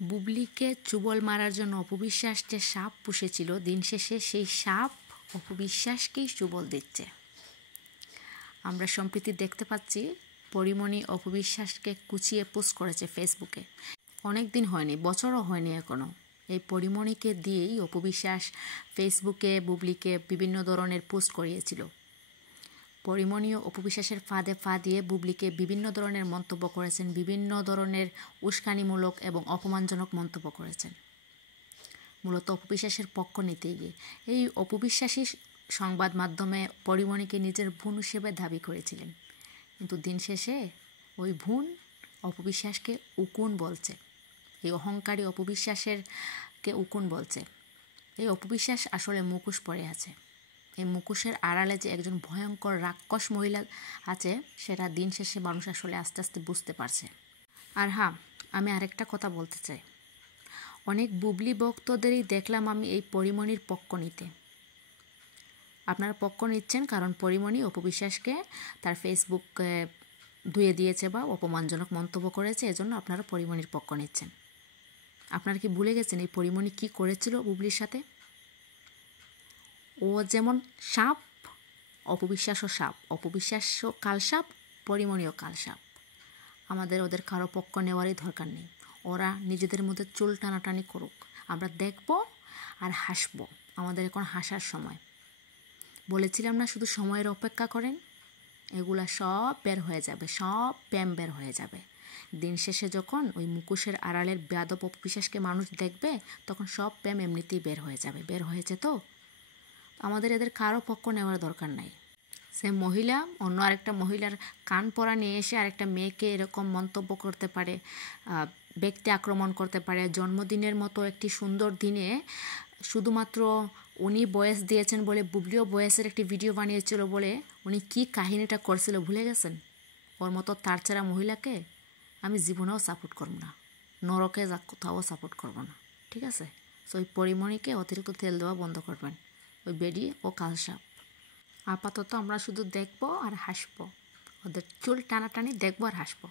বুবলিকে চুবল মারার জন্য অপবিশ্বাস যে সাপ পুষেছিল, দিন শেষে সেই সাপ অপবিশ্বাসকেই চুবল দিচ্ছে। আমরা সম্প্রতি দেখতে পাচ্ছি পরিমণি অপবিশ্বাসকে কুচিয়ে পোস্ট করেছে ফেসবুকে। অনেক দিন হয়নি, বছরও হয়নি এখনও। এই পরিমণিকে দিয়েই অপবিশ্বাস ফেসবুকে বুবলিকে বিভিন্ন ধরনের পোস্ট করিয়েছিল। পরিমণি ও অপবিশ্বাসের ফাঁদে পা দিয়ে বুবলিকে বিভিন্ন ধরনের মন্তব্য করেছেন, বিভিন্ন ধরনের উস্কানিমূলক এবং অপমানজনক মন্তব্য করেছেন, মূলত অপবিশ্বাসের পক্ষ নিতে গিয়ে। এই অপবিশ্বাসী সংবাদ মাধ্যমে পরিমণিকে নিজের বোন হিসেবে দাবি করেছিলেন, কিন্তু দিন শেষে ওই বোন অপবিশ্বাসকে উকুন বলছে। এই অহংকারী অপবিশ্বাসেরকে উকুন বলছে। এই অপবিশ্বাস আসলে মুখোশ পরে আছে। এই মুখোশের আড়ালে যে একজন ভয়ঙ্কর রাক্ষস মহিলা আছে, সেটা দিন শেষে মানুষ আসলে আস্তে আস্তে বুঝতে পারছে। আর হ্যাঁ, আমি আরেকটা কথা বলতে চাই। অনেক বুবলি ভক্তদেরই দেখলাম আমি এই পরিমণির পক্ষ নিতে। আপনারা পক্ষ নিচ্ছেন কারণ পরিমণি অপবিশ্বাসকে তার ফেসবুকে ধুয়ে দিয়েছে বা অপমানজনক মন্তব্য করেছে, এজন্য আপনারা পরিমণির পক্ষ নিচ্ছেন। আপনারা কি ভুলে গেছেন এই পরিমণি কী করেছিল বুবলির সাথে? ও যেমন সাপ, অপবিশ্বাসও সাপ, অপবিশ্বাসও কালসাপ, পরিমণিও কালসাপ। আমাদের ওদের কারো পক্ষ নেওয়ারই দরকার নেই। ওরা নিজেদের মধ্যে চুল টানাটানি করুক, আমরা দেখব আর হাসব। আমাদের এখন হাসার সময়। বলেছিলাম না, শুধু সময়ের অপেক্ষা করেন, এগুলা সব বের হয়ে যাবে, সব প্যাম বের হয়ে যাবে। দিন শেষে যখন ওই মুখোশের আড়ালের বেয়াদব অপবিশ্বাসকে মানুষ দেখবে, তখন সব প্যাম এমনিতেই বের হয়ে যাবে। বের হয়েছে তো, আমাদের এদের কারো পক্ষ নেওয়ার দরকার নাই। সে মহিলা অন্য আরেকটা মহিলার কান পরা নিয়ে এসে আরেকটা মেয়েকে এরকম মন্তব্য করতে পারে, ব্যক্তি আক্রমণ করতে পারে। জন্মদিনের মতো একটি সুন্দর দিনে শুধুমাত্র উনি বয়েস দিয়েছেন বলে, বুবলিও বয়েসের একটি ভিডিও বানিয়েছিল বলে উনি কি কাহিনীটা করছিল ভুলে গেছেন? ওর মতো তারছাড়া মহিলাকে আমি জীবনেও সাপোর্ট করব না, নরকে যা কোথাও সাপোর্ট করব না, ঠিক আছে? সো ওই পরিমণিকে অতিরিক্ত তেল দেওয়া বন্ধ করবেন, ওই বেডি ও কালসাপ। আপাতত আমরা শুধু দেখব আর হাসব, ওদের চুল টানাটানি দেখব আর হাসব।